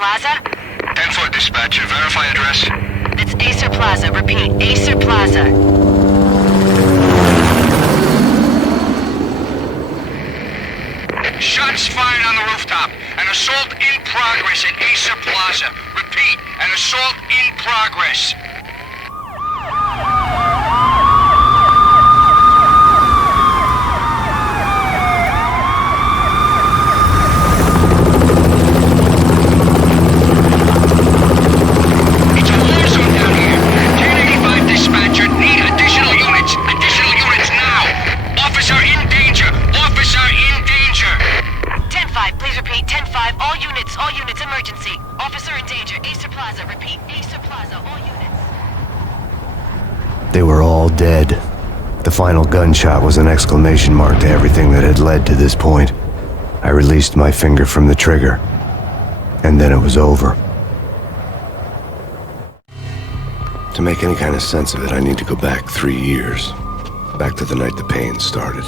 Plaza? 10-4 dispatcher. Verify address. It's Acer Plaza. Repeat, Acer Plaza. Shots fired on the rooftop. An assault in progress at Acer Plaza. Repeat, an assault in progress. It's a war zone down here. 1085 dispatcher. Need additional units. Additional units now. Officer in danger. Officer in danger. 10-5, please repeat. 10-5, all units, emergency. Officer in danger, Acer Plaza. Repeat, Acer Plaza, all units. They were all dead. The final gunshot was an exclamation mark to everything that had led to this point. I released my finger from the trigger, and then it was over. To make any kind of sense of it, I need to go back 3 years. Back to the night the pain started.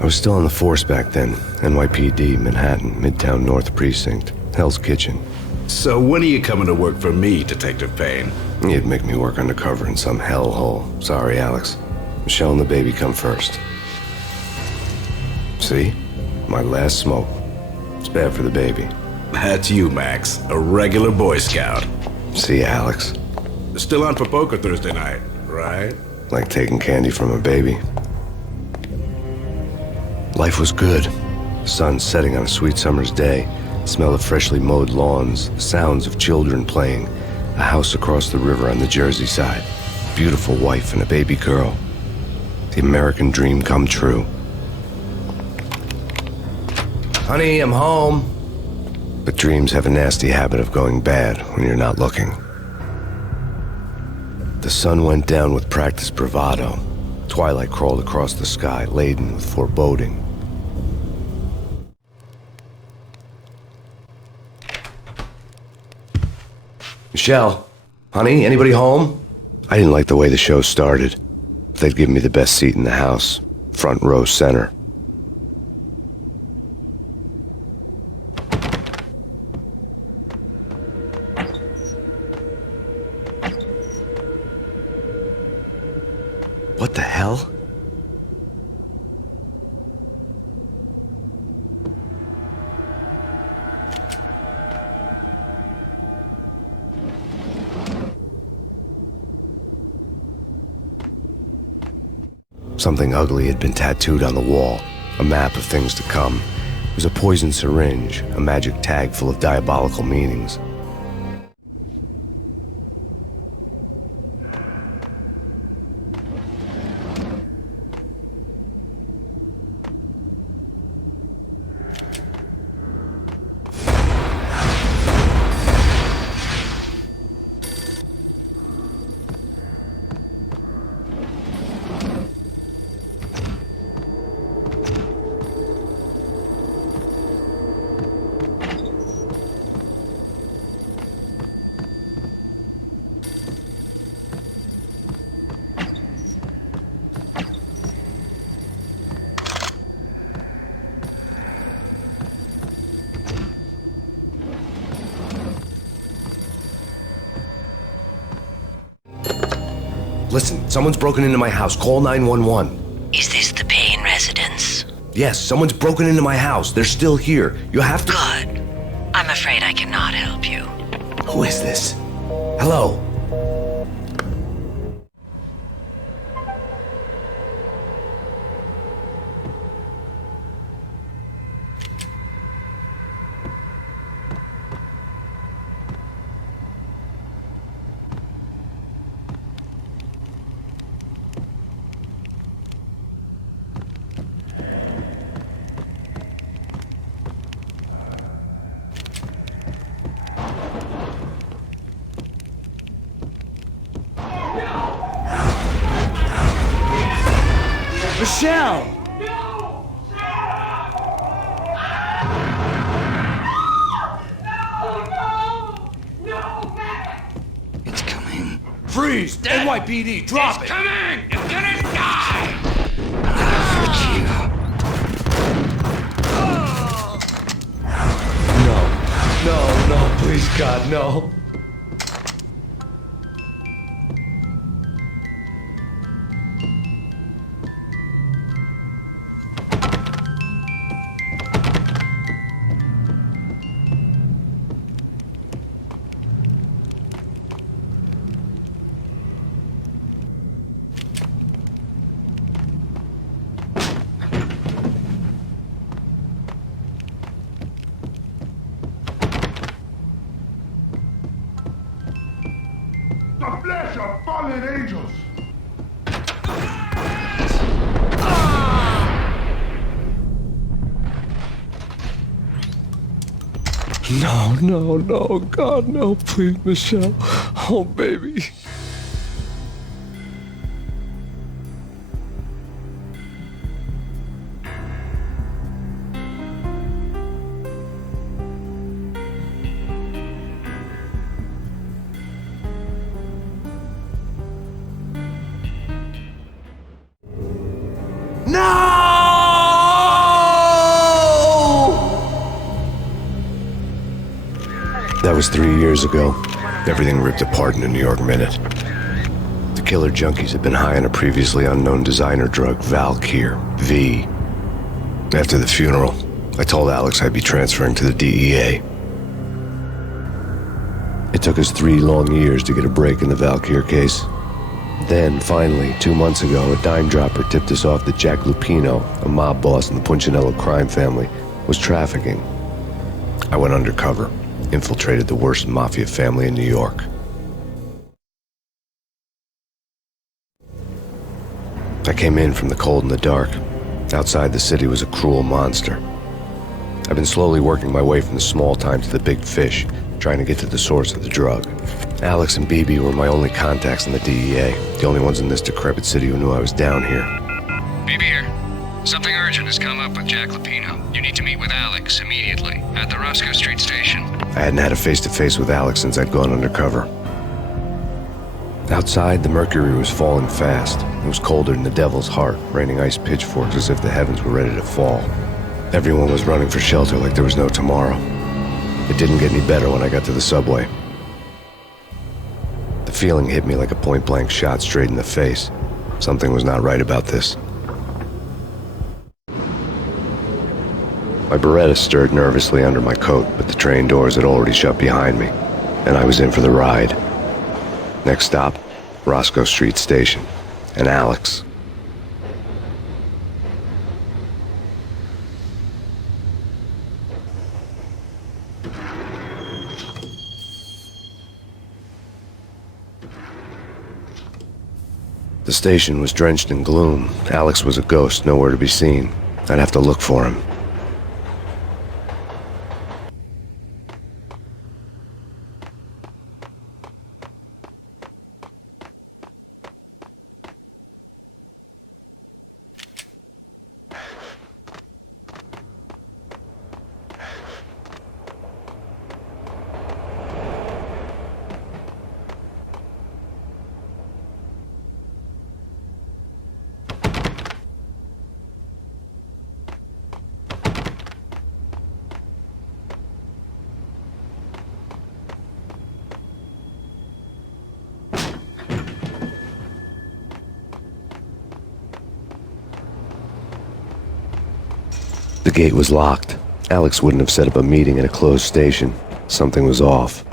I was still on the force back then. NYPD, Manhattan, Midtown North Precinct, Hell's Kitchen. So when are you coming to work for me, Detective Payne? You'd make me work undercover in some hellhole. Sorry, Alex. Michelle and the baby come first. See? My last smoke. It's bad for the baby. That's you, Max. A regular Boy Scout. See, Alex? Still on for poker Thursday night, right? Like taking candy from a baby. Life was good. The sun setting on a sweet summer's day. The smell of freshly mowed lawns. The sounds of children playing. A house across the river on the Jersey side. Beautiful wife and a baby girl. The American dream come true. Honey, I'm home. But dreams have a nasty habit of going bad when you're not looking. The sun went down with practiced bravado. Twilight crawled across the sky, laden with foreboding. Michelle, honey, anybody home? I didn't like the way the show started. They'd give me the best seat in the house, front row center. What the hell? Something ugly had been tattooed on the wall, a map of things to come. It was a poison syringe, a magic tag full of diabolical meanings. Listen, someone's broken into my house. Call 911. Is this the Payne residence? Yes, someone's broken into my house. They're still here. You have to... Good. I'm afraid I cannot help you. Who is this? Hello? Michelle! It's coming. Freeze! NYPD, drop it! Come in! You're gonna die! I'll hurt you. God, no. The flesh of fallen angels! No, no, no, God, no, please, Michelle. Oh, baby. That was 3 years ago. Everything ripped apart in a New York minute. The killer junkies had been high on a previously unknown designer drug, Valkyr, V. After the funeral, I told Alex I'd be transferring to the DEA. It took us 3 long years to get a break in the Valkyr case. Then, finally, 2 months ago, a dime dropper tipped us off that Jack Lupino, a mob boss in the Punchinello crime family, was trafficking. I went undercover, infiltrated the worst mafia family in New York. I came in from the cold and the dark. Outside the city was a cruel monster. I've been slowly working my way from the small time to the big fish, trying to get to the source of the drug. Alex and BB were my only contacts in the DEA, the only ones in this decrepit city who knew I was down here. BB here. Something urgent has come up with Jack Lupino. You need to meet with Alex immediately at the Roscoe Street station. I hadn't had a face-to-face with Alex since I'd gone undercover. Outside, the mercury was falling fast. It was colder than the devil's heart, raining ice pitchforks as if the heavens were ready to fall. Everyone was running for shelter like there was no tomorrow. It didn't get any better when I got to the subway. The feeling hit me like a point-blank shot straight in the face. Something was not right about this. My Beretta stirred nervously under my coat, but the train doors had already shut behind me, and I was in for the ride. Next stop, Roscoe Street Station, and Alex. The station was drenched in gloom. Alex was a ghost, nowhere to be seen. I'd have to look for him. The gate was locked. Alex wouldn't have set up a meeting at a closed station. Something was off.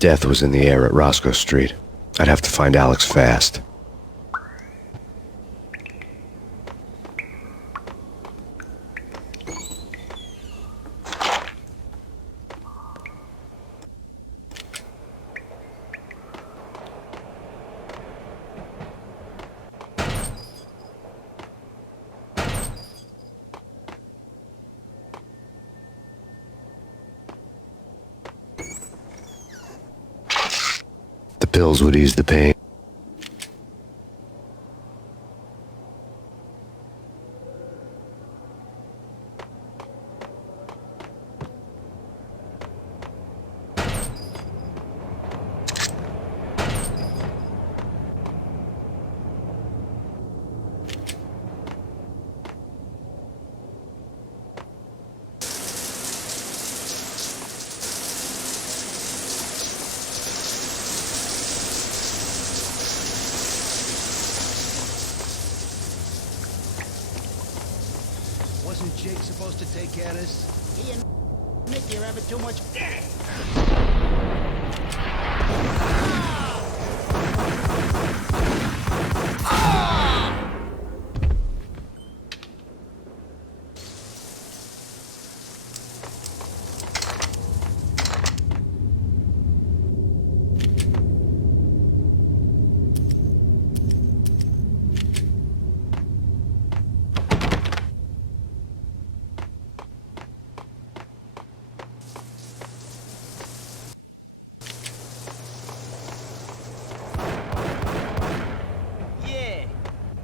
Death was in the air at Roscoe Street. I'd have to find Alex fast. The pills would ease the pain. Jake supposed to take care of this? He and Nicky are having too much.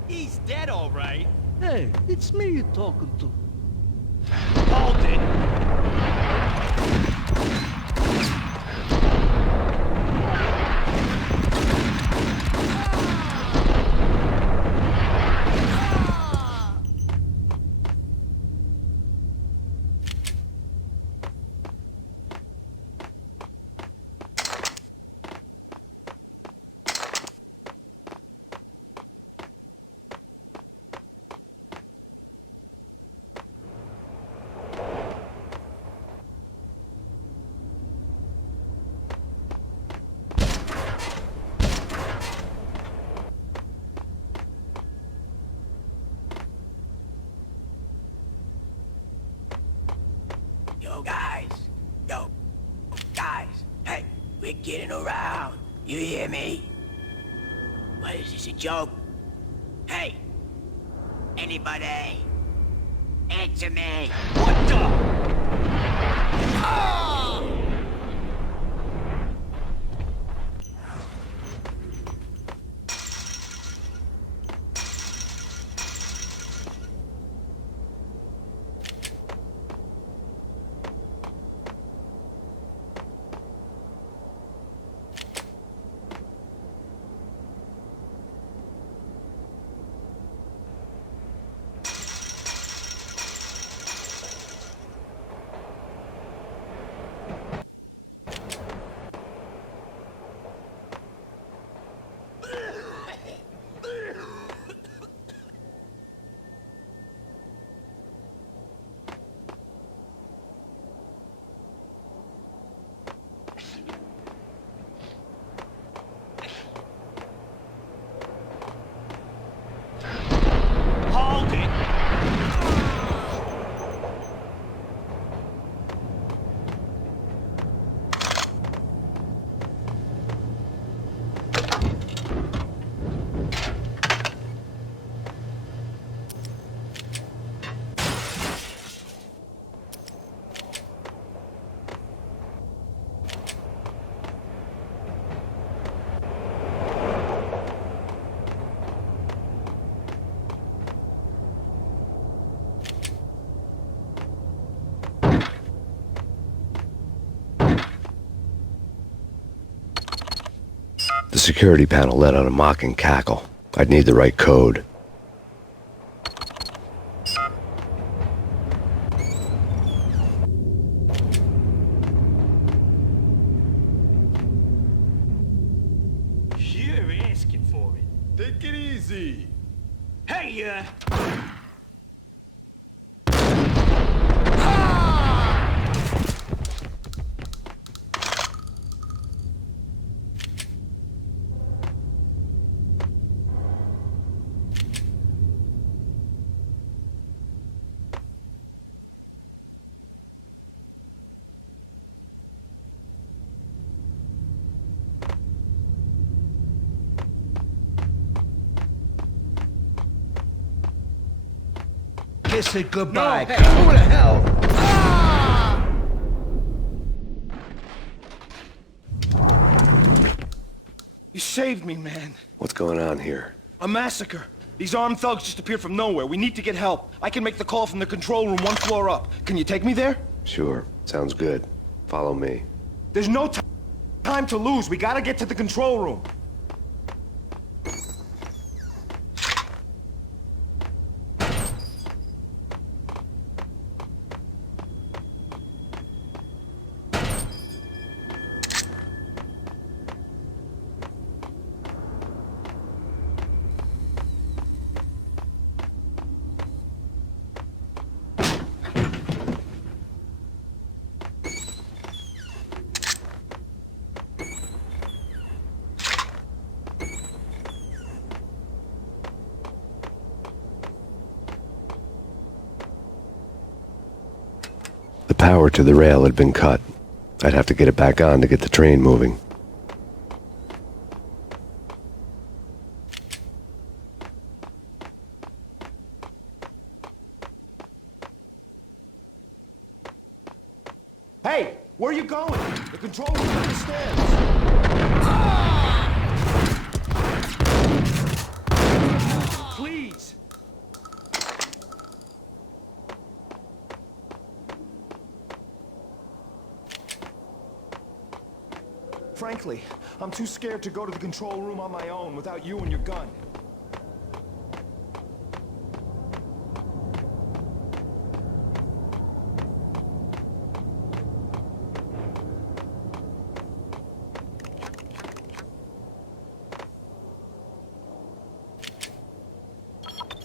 He's dead, all right. Hey, it's me you're talking to. Hold it. Yo, guys, hey, we're getting around. You hear me? What is this, a joke? Hey, anybody? Answer me. What the? Hold it. The security panel let out a mocking cackle. I'd need the right code. You're asking for it. Take it easy. Hey, Kiss it goodbye. No, hey, who the hell? You saved me, man. What's going on here? A massacre. These armed thugs just appeared from nowhere. We need to get help. I can make the call from the control room 1 floor up. Can you take me there? Sure, sounds good. Follow me. There's no time to lose. We gotta get to the control room. power to the rail had been cut. I'd have to get it back on to get the train moving. Hey, where are you going? The control room is upstairs. Please. Frankly, I'm too scared to go to the control room on my own without you and your gun.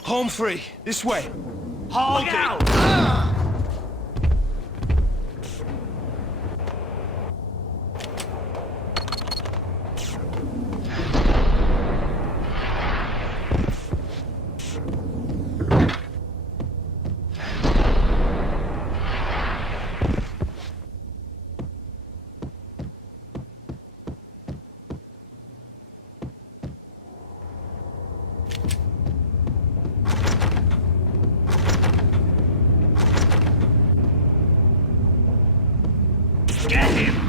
Home free. This way. Hold out! Get him!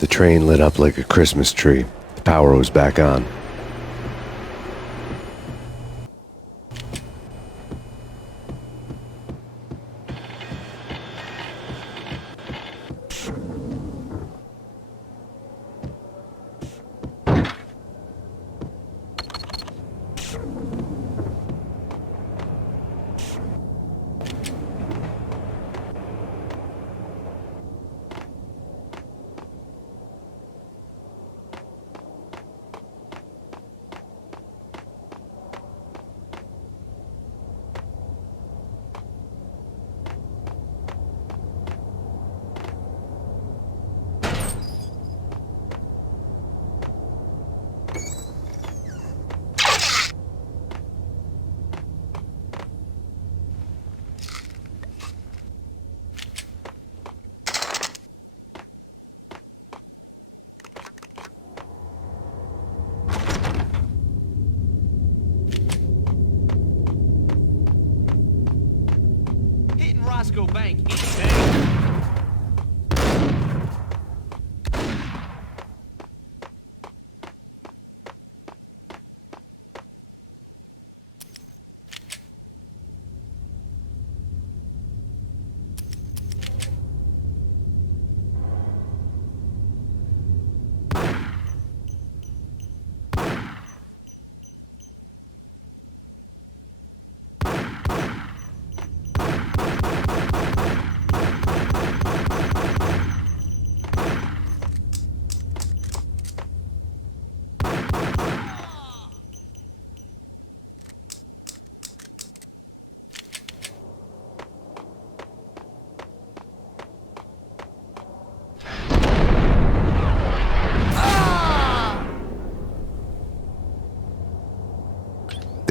The train lit up like a Christmas tree. The power was back on. Roscoe Bank insane.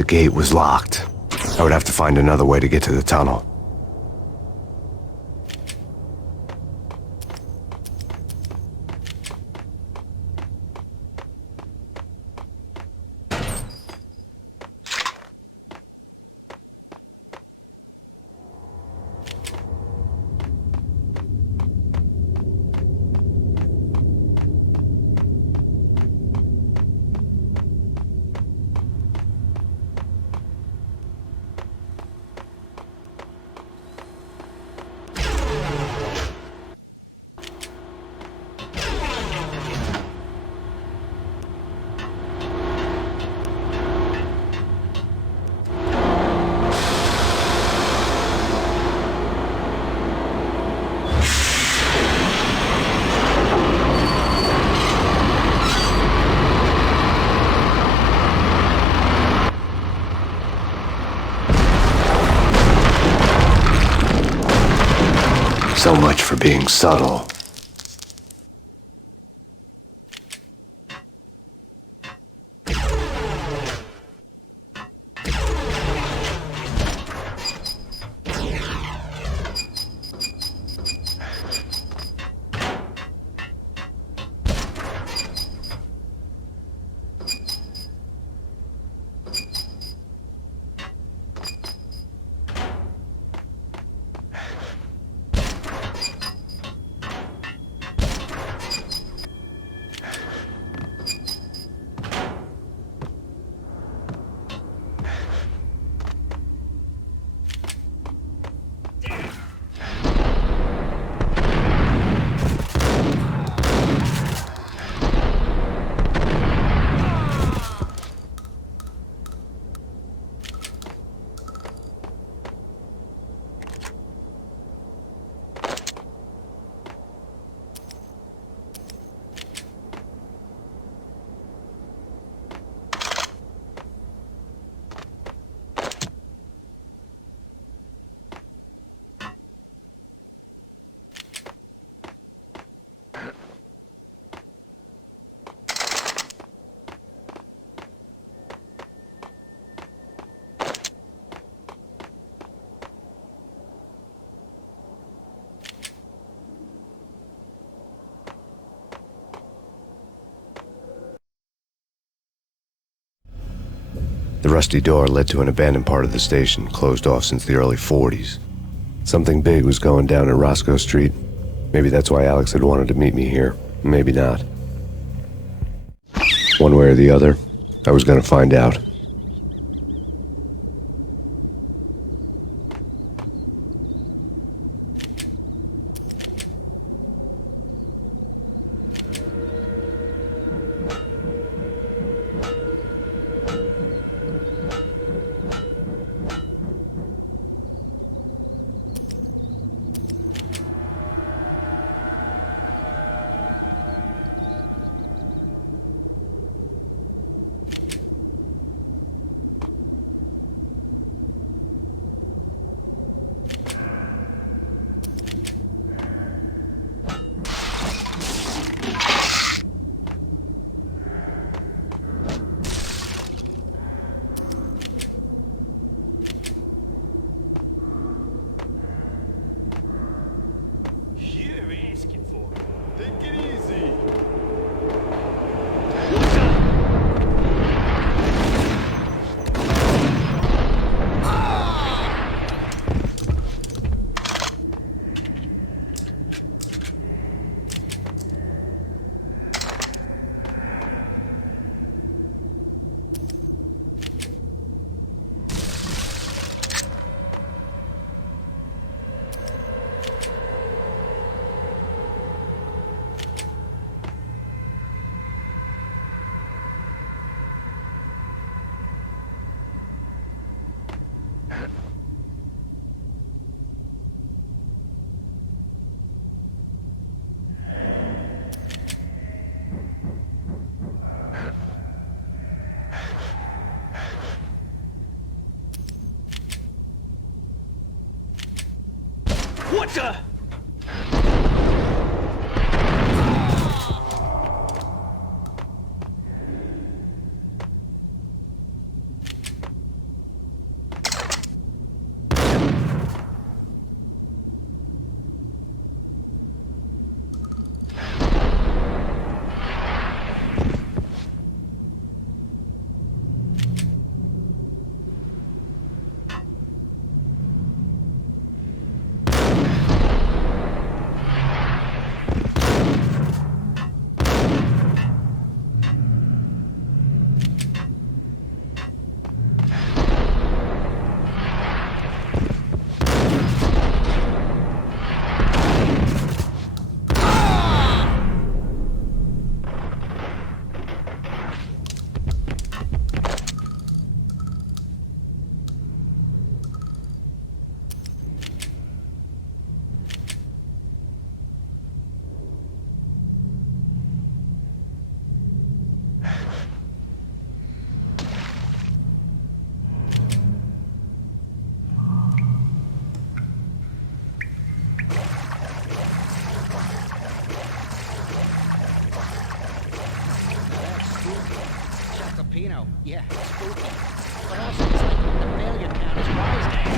The gate was locked. I would have to find another way to get to the tunnel. So much for being subtle. The rusty door led to an abandoned part of the station, closed off since the early 40s. Something big was going down in Roscoe Street. Maybe that's why Alex had wanted to meet me here. Maybe not. One way or the other, I was going to find out. What the? You know, yeah, spooky. But also it's like the failure count is rising.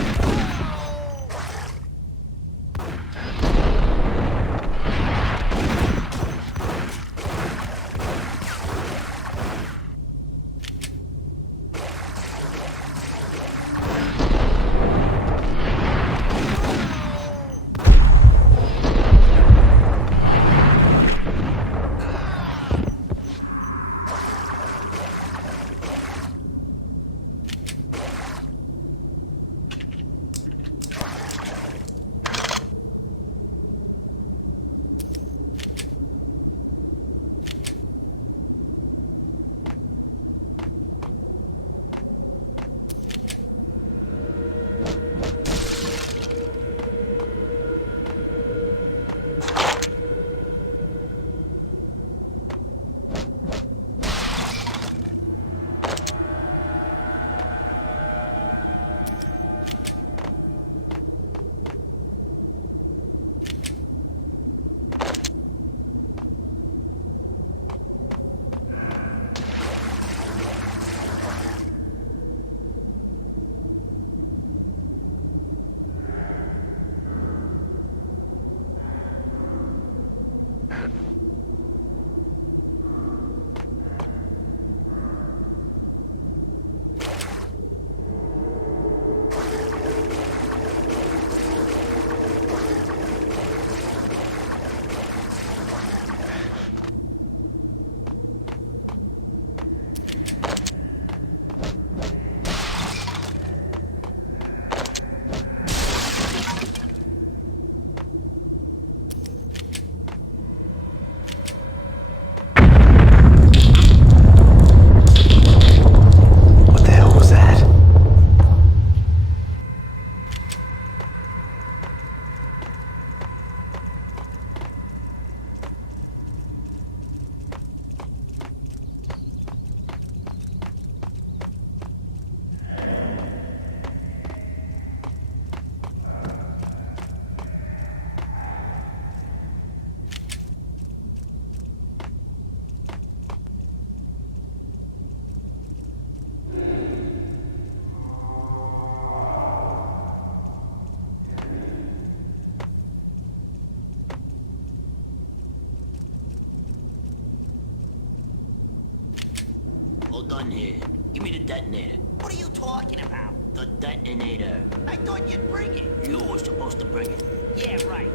Hold on here. Give me the detonator. What are you talking about? The detonator. I thought you'd bring it. You were supposed to bring it. Yeah, right.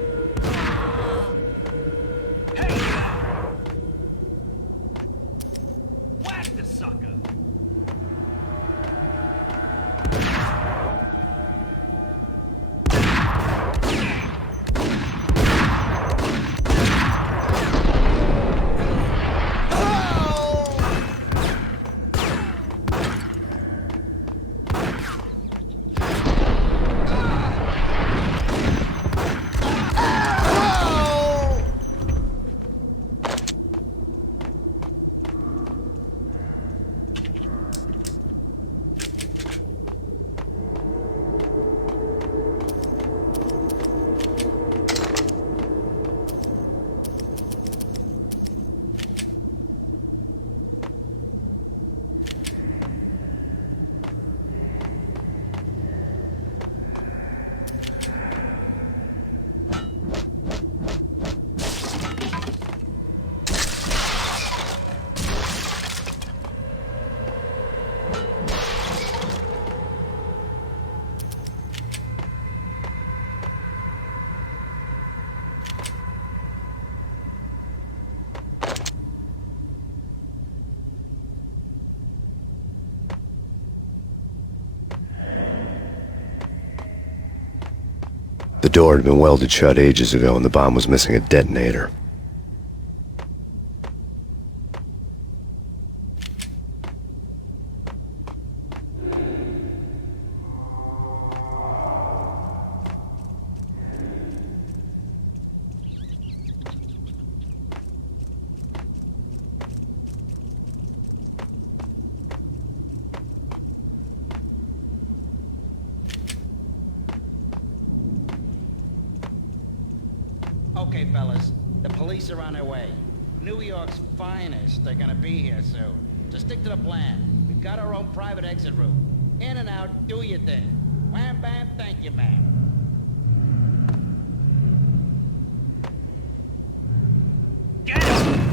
Hey! Whack the sucker! The door had been welded shut ages ago and the bomb was missing a detonator. Okay, fellas. The police are on their way. New York's finest are gonna be here soon. So stick to the plan. We've got our own private exit route. In and out, do your thing. Wham bam, thank you, man. Get him!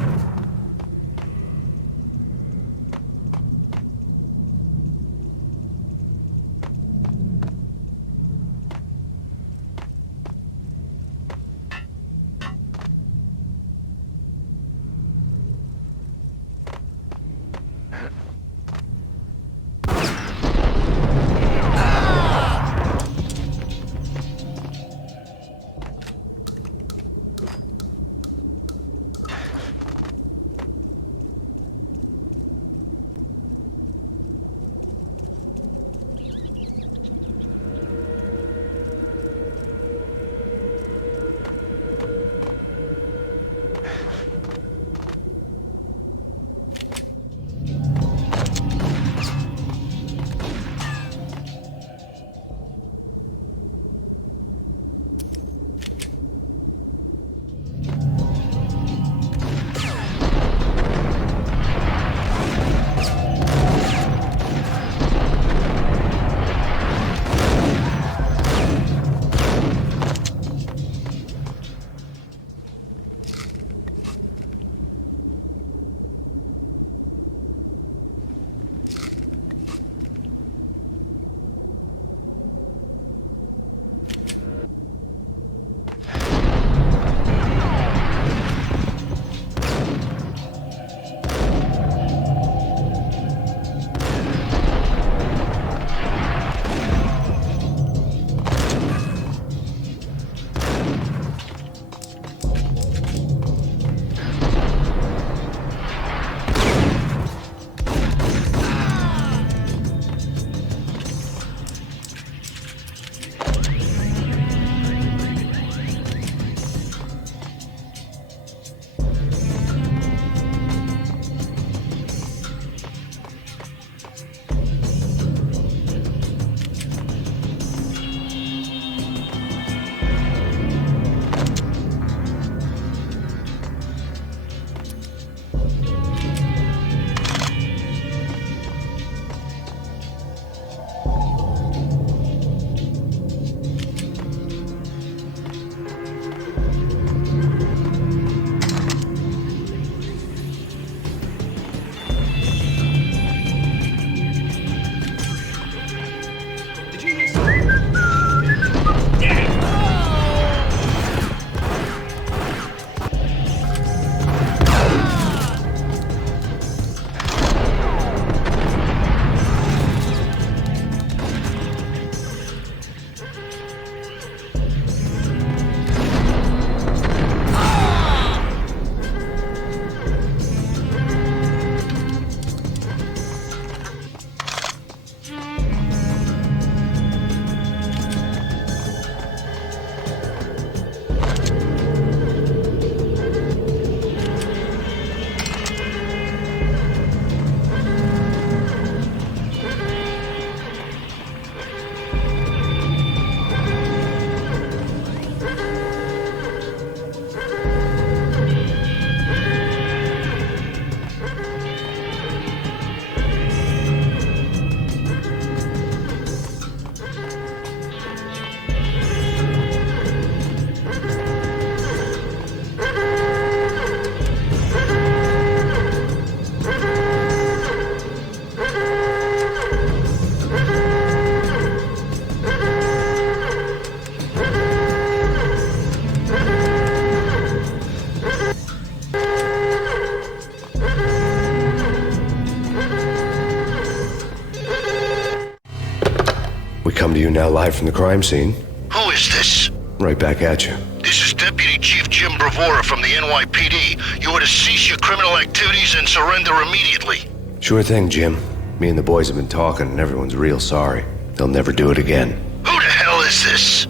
Come to you now live from the crime scene. Who is this? Right back at you. This is Deputy Chief Jim Bravura from the NYPD. You are to cease your criminal activities and surrender immediately. Sure thing, Jim. Me and the boys have been talking and everyone's real sorry. They'll never do it again. Who the hell is this?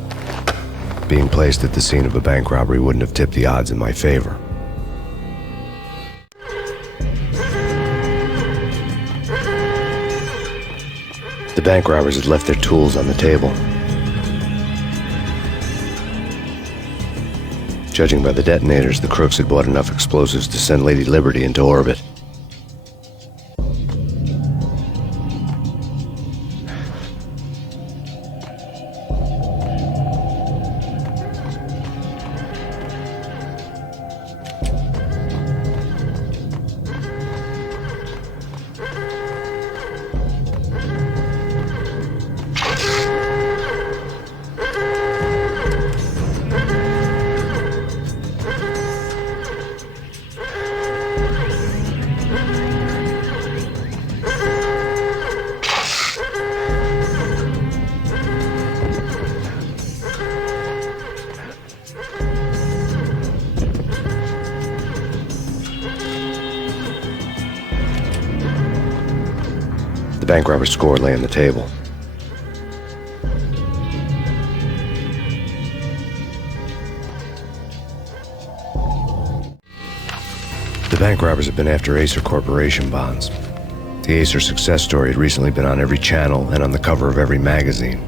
Being placed at the scene of a bank robbery wouldn't have tipped the odds in my favor. The bank robbers had left their tools on the table. Judging by the detonators, the crooks had bought enough explosives to send Lady Liberty into orbit. bank robber's score lay on the table. The bank robbers had been after Acer Corporation bonds. The Acer success story had recently been on every channel and on the cover of every magazine.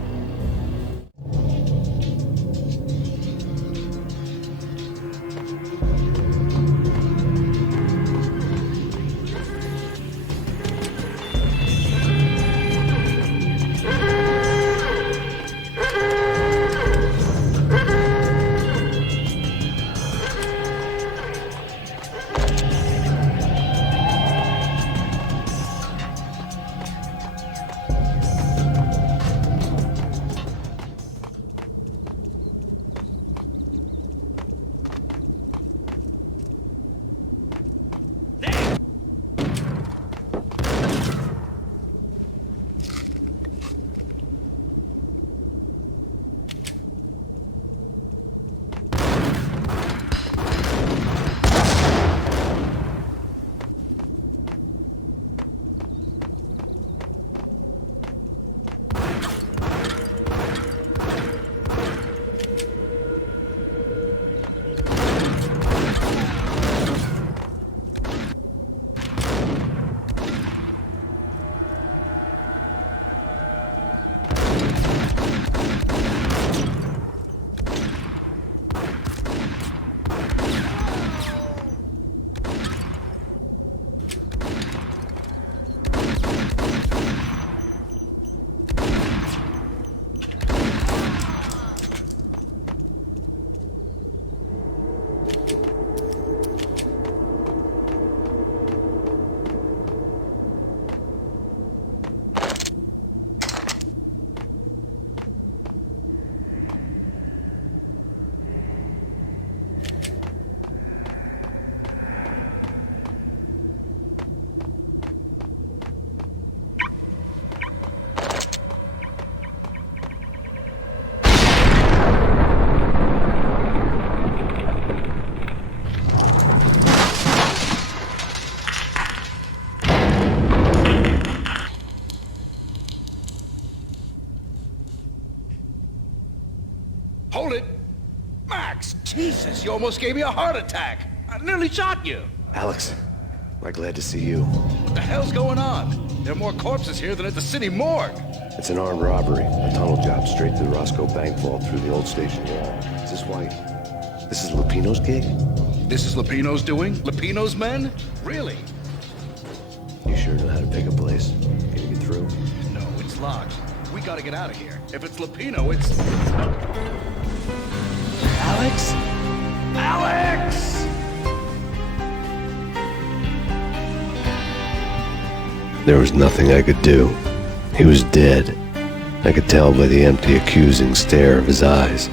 Hold it! Max! Jesus, you almost gave me a heart attack! I nearly shot you! Alex, we're glad to see you. What the hell's going on? There are more corpses here than at the city morgue! It's an armed robbery, a tunnel job straight to the Roscoe Bank vault through the old station wall. Is this why? This is Lupino's gig? This is Lupino's doing? Lupino's men? Really? You sure know how to pick a place. Can you get through? No, it's locked. We gotta get out of here. If it's Lupino, it's... Alex? Alex! There was nothing I could do. He was dead. I could tell by the empty, accusing stare of his eyes.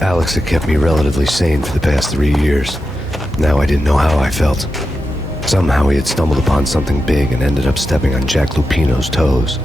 Alex had kept me relatively sane for the past 3 years. Now I didn't know how I felt. Somehow he had stumbled upon something big and ended up stepping on Jack Lupino's toes.